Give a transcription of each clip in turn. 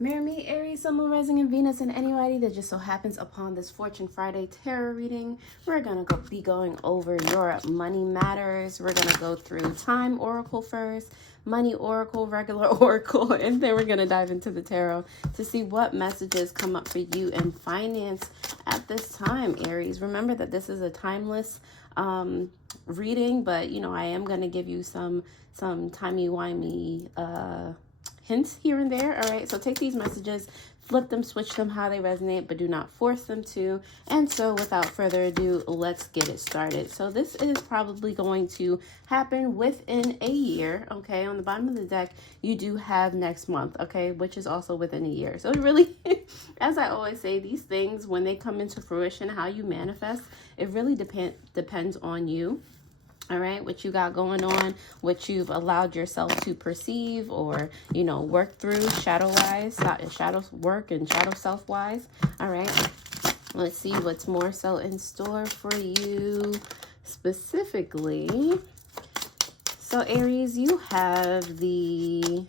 Marry me, Aries, Sun, Moon, Rising, and Venus, and anybody that just so happens upon this Fortune Friday tarot reading. We're going to be going over your money matters. We're going to go through Time Oracle first, Money Oracle, Regular Oracle, and then we're going to dive into the tarot to see what messages come up for you in finance at this time, Aries. Remember that this is a timeless reading, but, you know, I am going to give you some timey-wimey hints here and there. All right, so take these messages, flip them, switch them how they resonate, but do not force them to. And so without further ado, let's get it started. So this is probably going to happen within a year. Okay, on the bottom of the deck you do have next month, okay, which is also within a year. So it really as I always say, these things, when they come into fruition, how you manifest, it really depends on you. All right, what you got going on, what you've allowed yourself to perceive or, you know, work through shadow-wise, shadow work and shadow self-wise. All right, let's see what's more so in store for you specifically. So Aries, you have the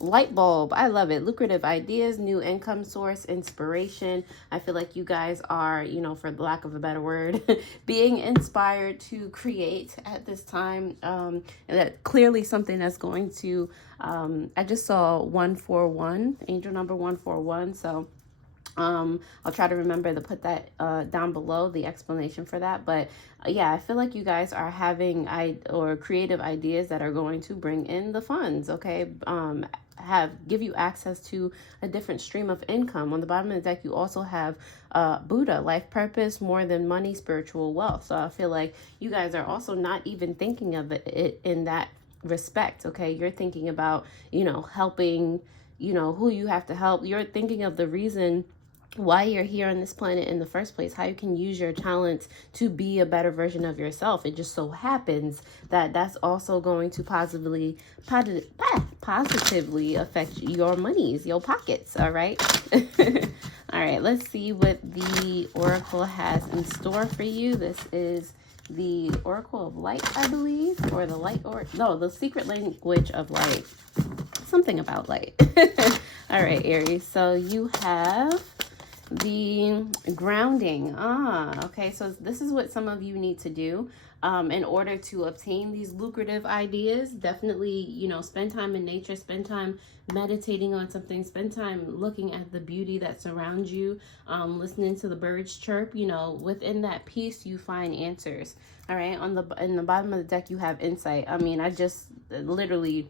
light bulb. I love it. Lucrative ideas, new income source, inspiration. I feel like you guys are, you know, for the lack of a better word, being inspired to create at this time. And that clearly something that's going to, I just saw 141, angel number 141. So I'll try to remember to put that down below, the explanation for that. But yeah, I feel like you guys are having creative ideas that are going to bring in the funds, okay? Give you access to a different stream of income. On the bottom of the deck, you also have Buddha, life purpose, more than money, spiritual wealth. So I feel like you guys are also not even thinking of it in that respect, okay? You're thinking about, you know, helping, you know, who you have to help. You're thinking of the reason why you're here on this planet in the first place, how you can use your talents to be a better version of yourself. It just so happens that that's also going to positively affect your monies, your pockets. All right. All right, let's see what the oracle has in store for you. This is the Oracle of Light, I believe, or the light, or no, the secret language of light, something about light. All right, Aries, so you have the grounding. Okay, so this is what some of you need to do in order to obtain these lucrative ideas. Definitely, you know, spend time in nature, spend time meditating on something, spend time looking at the beauty that surrounds you, listening to the birds chirp. You know, within that peace you find answers. All right, in the bottom of the deck you have insight. I mean, I just literally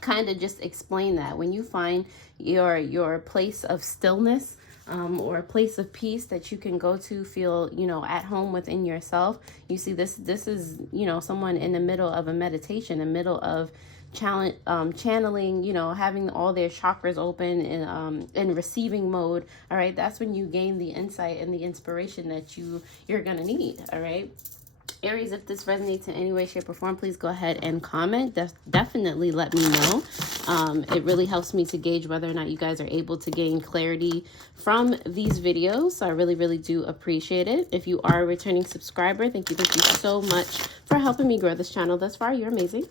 kind of just explain that when you find your place of stillness, or a place of peace that you can go to feel, you know, at home within yourself. You see, this is, you know, someone in the middle of a meditation, in the middle of channeling, you know, having all their chakras open and in receiving mode. All right, that's when you gain the insight and the inspiration that you're gonna need. All right, Aries, if this resonates in any way, shape, or form, please go ahead and comment. Definitely let me know. It really helps me to gauge whether or not you guys are able to gain clarity from these videos. So I really, really do appreciate it. If you are a returning subscriber, thank you so much for helping me grow this channel thus far. You're amazing.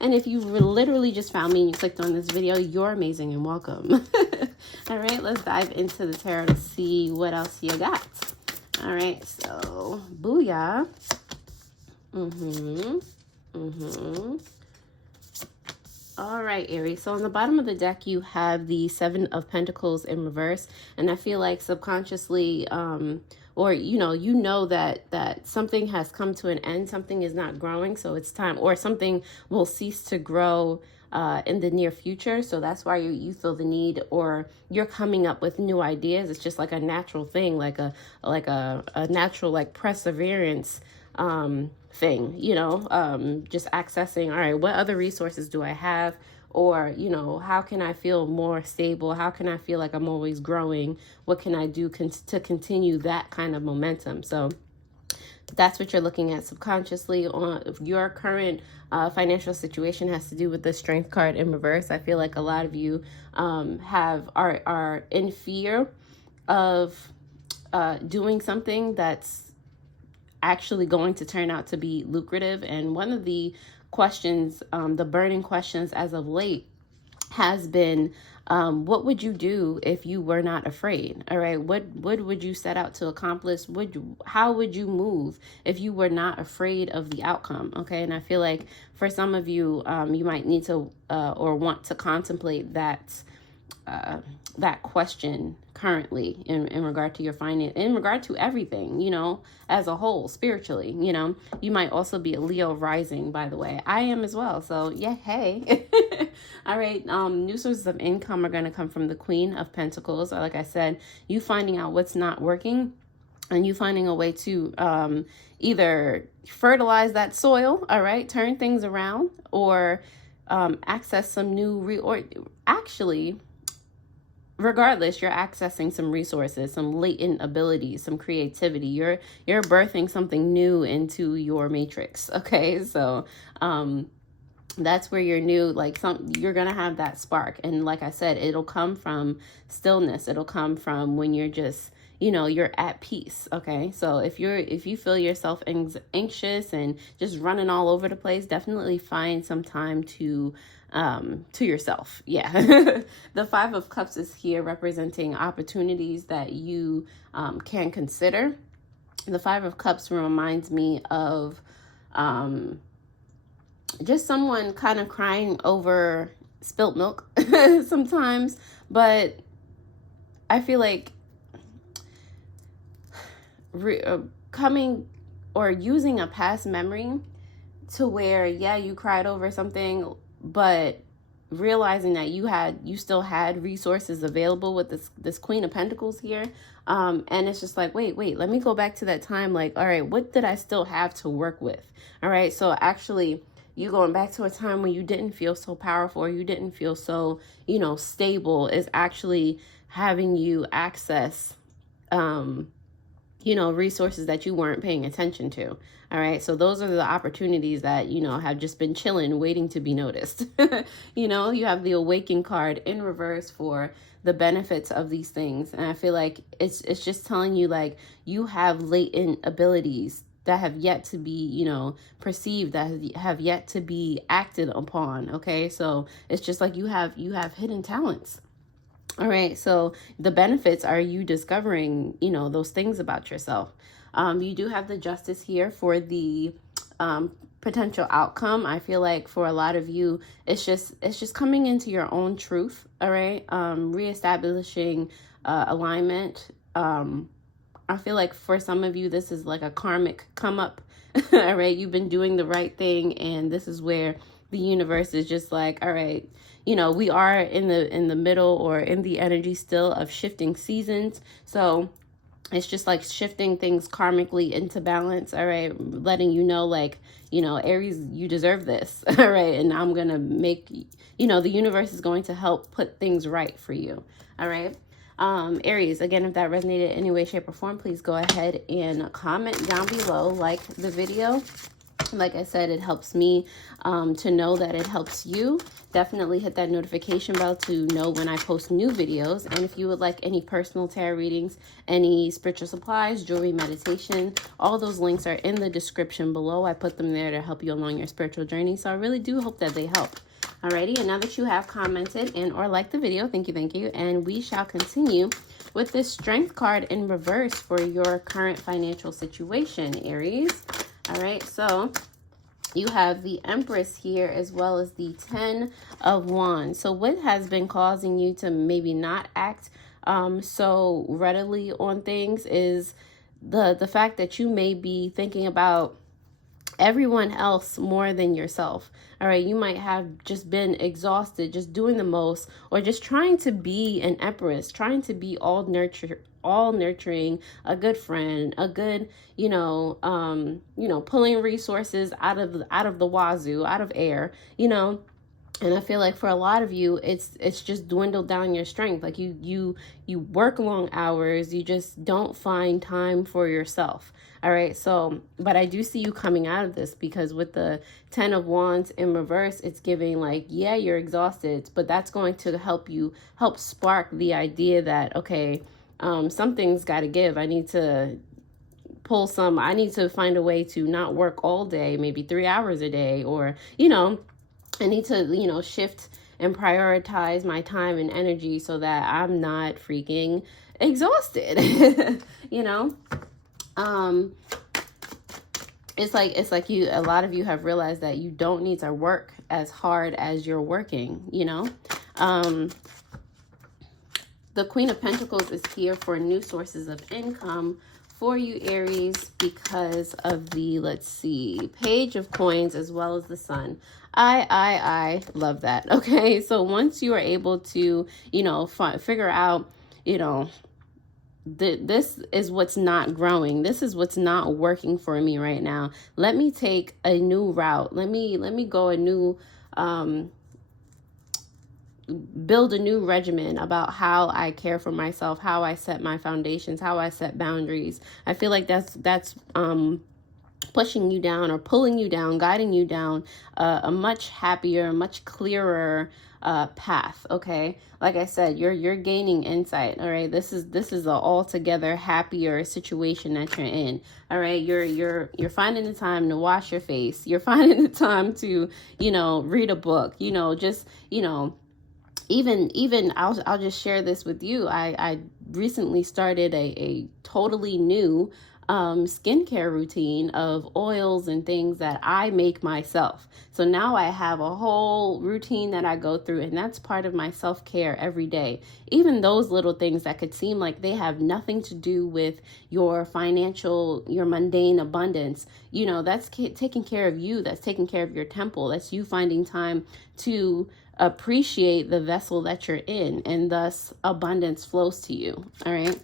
And if you literally just found me and you clicked on this video, you're amazing and welcome. All right, let's dive into the tarot to see what else you got. All right, so booyah. All right, Aries. So on the bottom of the deck, you have the Seven of Pentacles in reverse. And I feel like subconsciously, or, you know that something has come to an end. Something is not growing. So it's time, or something will cease to grow in the near future. So that's why you feel the need, or you're coming up with new ideas. It's just like a natural thing, like a natural, like, perseverance thing, you know, just accessing, all right, what other resources do I have? Or, you know, how can I feel more stable? How can I feel like I'm always growing? What can I do to continue that kind of momentum? So that's what you're looking at subconsciously. On your current financial situation has to do with the Strength card in reverse. I feel like a lot of you are in fear of doing something that's actually going to turn out to be lucrative. And one of the questions, the burning questions as of late, has been, what would you do if you were not afraid? All right. What would you set out to accomplish? How would you move if you were not afraid of the outcome? Okay. And I feel like for some of you, you might need to, or want to contemplate that question currently in regard to your finance, in regard to everything, you know, as a whole, spiritually. You know, you might also be a Leo rising, by the way. I am as well. So yeah, hey. All right. New sources of income are going to come from the Queen of Pentacles. Or like I said, you finding out what's not working and you finding a way to either fertilize that soil, all right, turn things around, or access some new actually, regardless, you're accessing some resources, some latent abilities, some creativity. You're birthing something new into your matrix. Okay. So, that's where you're new, like you're going to have that spark. And like I said, it'll come from stillness. It'll come from when you're just, you know, you're at peace. Okay. So if you feel yourself anxious and just running all over the place, definitely find some time to yourself. Yeah. The Five of Cups is here representing opportunities that you can consider. The Five of Cups reminds me of just someone kind of crying over spilt milk sometimes, but I feel like coming or using a past memory to where, yeah, you cried over something, but realizing that you still had resources available with this Queen of Pentacles here. And it's just like, wait, let me go back to that time. Like, all right, what did I still have to work with? All right. So actually, you going back to a time when you didn't feel so powerful, or you didn't feel so, you know, stable, is actually having you access, you know, resources that you weren't paying attention to. All right. So those are the opportunities that, you know, have just been chilling, waiting to be noticed. You know, you have the Awaken card in reverse for the benefits of these things. And I feel like it's just telling you, like, you have latent abilities that have yet to be, you know, perceived, that have yet to be acted upon. Okay. So it's just like you have hidden talents. All right. So the benefits are you discovering, you know, those things about yourself. You do have the Justice here for the potential outcome. I feel like for a lot of you, it's just coming into your own truth. All right. Reestablishing alignment. I feel like for some of you, this is like a karmic come up. All right. You've been doing the right thing, and this is where the universe is just like, all right, you know, we are in the middle, or in the energy still of shifting seasons. So it's just like shifting things karmically into balance. All right. Letting you know, like, you know, Aries, you deserve this. All right. And I'm going to make, you know, the universe is going to help put things right for you. All right. Aries, again, if that resonated in any way, shape, or form, please go ahead and comment down below, like the video. Like I said, it helps me to know that it helps you. Definitely hit that notification bell to know when I post new videos. And if you would like any personal tarot readings, any spiritual supplies, jewelry, meditation, all those links are in the description below. I put them there to help you along your spiritual journey. So I really do hope that they help. Alrighty, and now that you have commented and or liked the video, thank you. And we shall continue with this Strength card in reverse for your current financial situation, Aries. All right, so you have the Empress here as well as the 10 of Wands. So what has been causing you to maybe not act so readily on things is the fact that you may be thinking about everyone else more than yourself. All right, you might have just been exhausted, just doing the most, or just trying to be an empress, trying to be all nurturing, a good friend, a good, pulling resources out of the wazoo, out of air, And I feel like for a lot of you, it's just dwindled down your strength. Like you work long hours, you just don't find time for yourself. All right. So, but I do see you coming out of this, because with the 10 of Wands in reverse, it's giving like, yeah, you're exhausted, but that's going to help spark the idea that, okay, something's got to give. I need to find a way to not work all day, maybe 3 hours a day, or, I need to, shift and prioritize my time and energy so that I'm not freaking exhausted. You know, it's like you, a lot of you have realized that you don't need to work as hard as you're working, you know. The Queen of Pentacles is here for new sources of income for you, Aries, because of the, let's see, Page of Coins as well as the Sun. I love that. Okay, so once you are able to, you know, figure out, you know, this is what's not growing, this is what's not working for me right now, let me take a new route, let me go a new build a new regimen about how I care for myself, how I set my foundations, how I set boundaries. I feel like that's pushing you down or pulling you down, guiding you down a much happier, much clearer path. Okay, like I said, you're gaining insight. All right, this is a altogether happier situation that you're in. All right, you're finding the time to wash your face, you're finding the time to, you know, read a book, you know, just, you know, even I'll just share this with you. I recently started a totally new skincare routine of oils and things that I make myself. So now I have a whole routine that I go through, and that's part of my self-care every day. Even those little things that could seem like they have nothing to do with your financial, your mundane abundance, you know, that's taking care of you, that's taking care of your temple, that's you finding time to appreciate the vessel that you're in, and thus abundance flows to you. All right.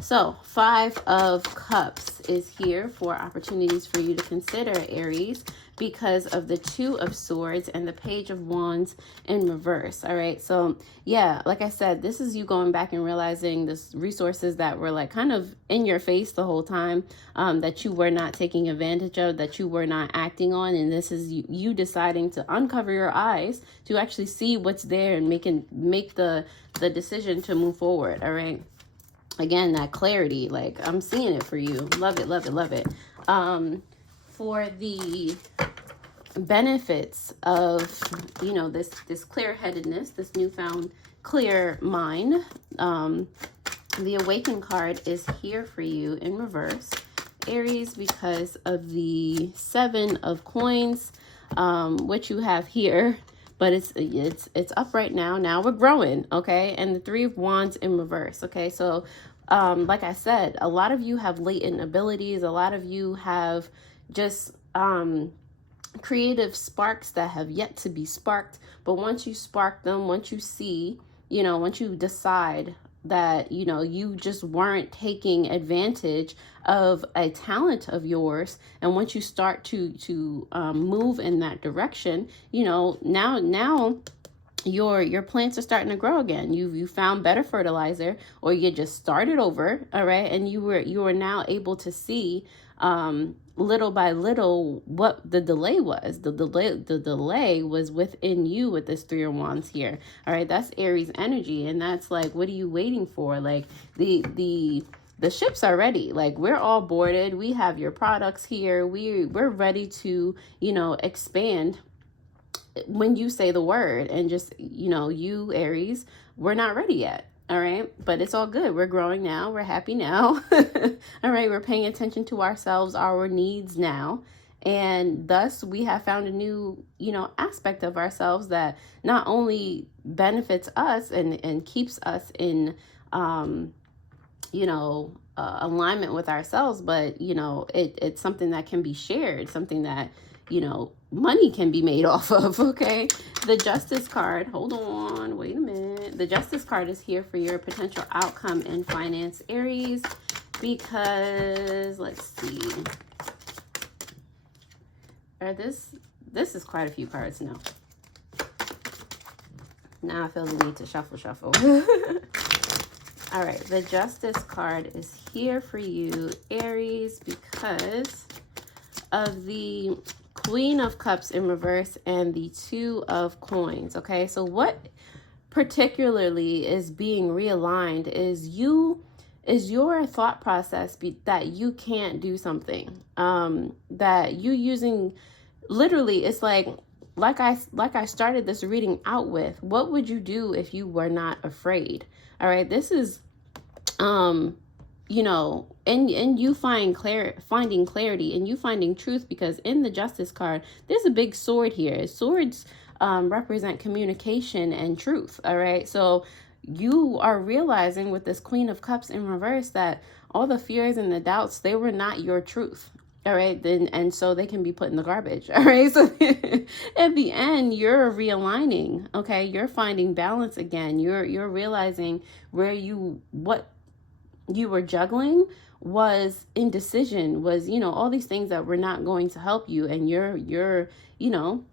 So 5 of Cups is here for opportunities for you to consider, Aries, because of the 2 of Swords and the Page of Wands in reverse. All right. So yeah, like I said, this is you going back and realizing this resources that were like kind of in your face the whole time, that you were not taking advantage of, that you were not acting on. And this is you deciding to uncover your eyes to actually see what's there and make the decision to move forward. All right. Again, that clarity, like I'm seeing it for you. Love it, love it, love it. For the benefits of, you know, this clear-headedness, this newfound clear mind, the Awakened card is here for you in reverse, Aries, because of the 7 of Coins, which you have here. But it's up right now. Now we're growing, okay? And the 3 of Wands in reverse, okay? So, like I said, a lot of you have latent abilities. A lot of you have just creative sparks that have yet to be sparked. But once you spark them, once you see, you know, once you decide that, you know, you just weren't taking advantage of a talent of yours, and once you start to move in that direction, you know, now your plants are starting to grow again. You found better fertilizer, or you just started over. All right, and you were now able to see little by little what the delay was. The delay was within you with this 3 of Wands here. All right, that's Aries energy, and that's like, what are you waiting for? Like the ships are ready. Like, we're all boarded. We have your products here. We're ready to, you know, expand when you say the word. And just, you know, you Aries, we're not ready yet. All right, but it's all good. We're growing now. We're happy now. All right, we're paying attention to ourselves, our needs now. And thus we have found a new, you know, aspect of ourselves that not only benefits us and keeps us in, you know, alignment with ourselves, but, you know, it's something that can be shared, something that, you know, money can be made off of. Okay, the Justice card, hold on, wait a minute. The Justice card is here for your potential outcome in finance, Aries, because let's see, this is quite a few cards now. Now I feel the need to shuffle. All right, the Justice card is here for you, Aries, because of the Queen of Cups in reverse and the 2 of Coins. Okay, so what particularly is being realigned is your thought process that you can't do something, that you using, literally, it's like like I started this reading out with, what would you do if you were not afraid? All right, this is you know, and you finding clarity, and you finding truth, because in the Justice card, there's a big sword here. Swords represent communication and truth. All right, so you are realizing with this Queen of Cups in reverse that all the fears and the doubts, they were not your truth. All right, then, and so they can be put in the garbage. All right, so at the end, you're realigning. Okay, you're finding balance again. You're realizing where what you were juggling was indecision, was, you know, all these things that were not going to help you. And you're, you know,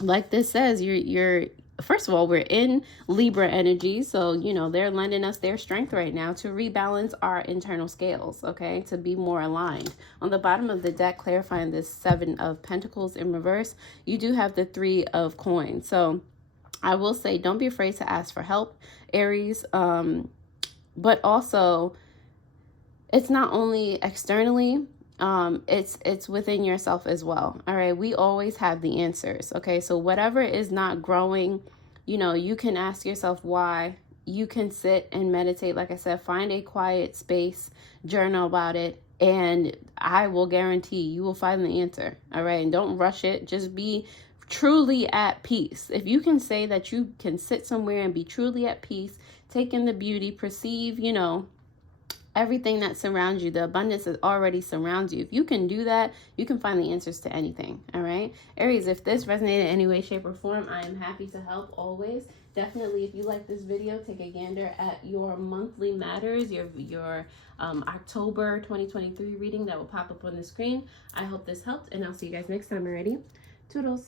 like this says, you're first of all, we're in Libra energy. So, you know, they're lending us their strength right now to rebalance our internal scales, okay, to be more aligned. On the bottom of the deck, clarifying this 7 of Pentacles in reverse, you do have the 3 of Coins. So I will say, don't be afraid to ask for help, Aries. But also, it's not only externally, it's within yourself as well. All right, we always have the answers. Okay, so whatever is not growing, you know, you can ask yourself why. You can sit and meditate. Like I said, find a quiet space, journal about it, and I will guarantee you will find the answer. All right, and don't rush it. Just be truly at peace. If you can say that you can sit somewhere and be truly at peace, take in the beauty, perceive, you know, everything that surrounds you, the abundance that already surrounds you. If you can do that, you can find the answers to anything. All right, Aries, if this resonated in any way, shape, or form, I am happy to help always. Definitely, if you like this video, take a gander at your monthly matters, your October 2023 reading that will pop up on the screen. I hope this helped, and I'll see you guys next time. Already, toodles.